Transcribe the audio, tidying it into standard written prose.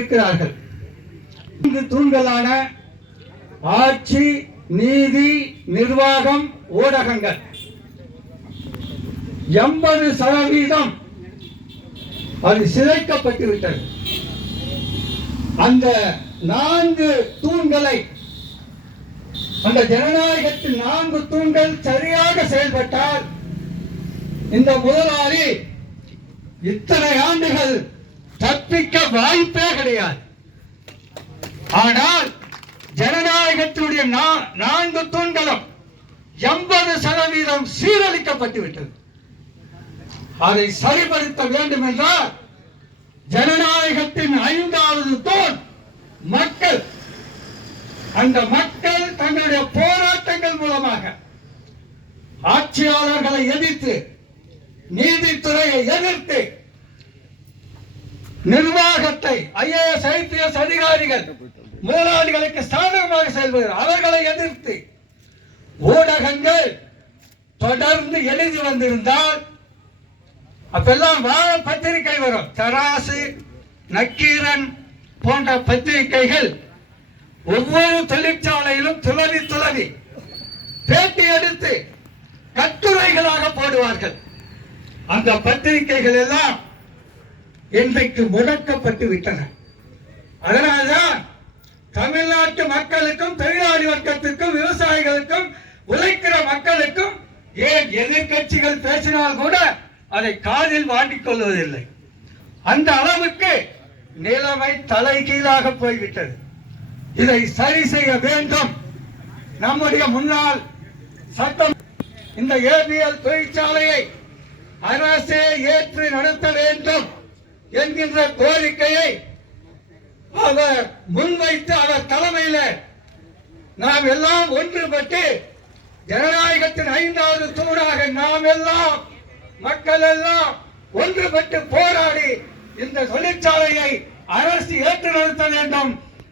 இருக்கிறார்கள். இந்த தூண்களான ஆட்சி, நீதி, நிர்வாகம், ஊடகங்கள் 80% அது சிதைக்கப்பட்டுவிட்டது. அந்த 4 தூண்களை, அந்த ஜனநாயகத்தின் 4 தூண்கள் சரியாக செயல்பட்டால் இந்த முதலாளி இத்தனை ஆண்டுகள் தப்பிக்க வாய்ப்பே கிடையாது. ஆனால் ஜனநாயகத்தினுடைய 4 தூண்களும் 80% சீரழிக்கப்பட்டு விட்டது. அதை சரிபடுத்த வேண்டும் என்றால் ஜனநாயகத்தின் 5வது தூண் மக்கள். அந்த மக்கள் தங்களுடைய போராட்டங்கள் மூலமாக ஆட்சியாளர்களை எதிர்த்து, நீதித்துறையை எதிர்த்து, நிர்வாகத்தை, IAS, IPS அதிகாரிகள் முதலாளிகளுக்கு சாதகமாக செயல்படுகிறார், அவர்களை எதிர்த்து ஊடகங்கள் தொடர்ந்து எழுதி வந்திருந்தால் அப்பெல்லாம் வார பத்திரிகை வரும். தராசு, நக்கீரன் போன்ற பத்திரிகைகள் ஒவ்வொரு தொழிற்சாலையிலும் துளவி பேட்டி எடுத்து கட்டுரைகளாக போடுவார்கள். அந்த பத்திரிகைகள் எல்லாம் இன்றைக்கு முடக்கப்பட்டு விட்டன. அதனால்தான் தமிழ்நாட்டு மக்களுக்கும், தொழிலாளி வர்க்கத்திற்கும், விவசாயிகளுக்கும், உழைக்கிற மக்களுக்கும் ஏன் எதிர்கட்சிகள் பேசினால் கூட அதை காதில் வாங்கிக் கொள்வதில்லை. அந்த அளவுக்கு நிலைமை தலைகீழாக போய்விட்டது. இதை சரி செய்ய வேண்டும். நம்முடைய முன்னாள் சட்டம் இந்த ABL தொழிற்சாலையை அரசே ஏற்று நடத்த வேண்டும் என்கின்ற கோரிக்கையை அவர் முன்வைத்து, அவர் தலைமையில் நாம் எல்லாம் ஒன்றுபட்டு ஜனநாயகத்தின் 5வது தூணாக நாம் எல்லாம் மக்கள் எல்லாம் ஒன்றுபட்டு போராடி இந்த தொழிற்சாலையை அரசு ஏற்று நடத்த வேண்டும்.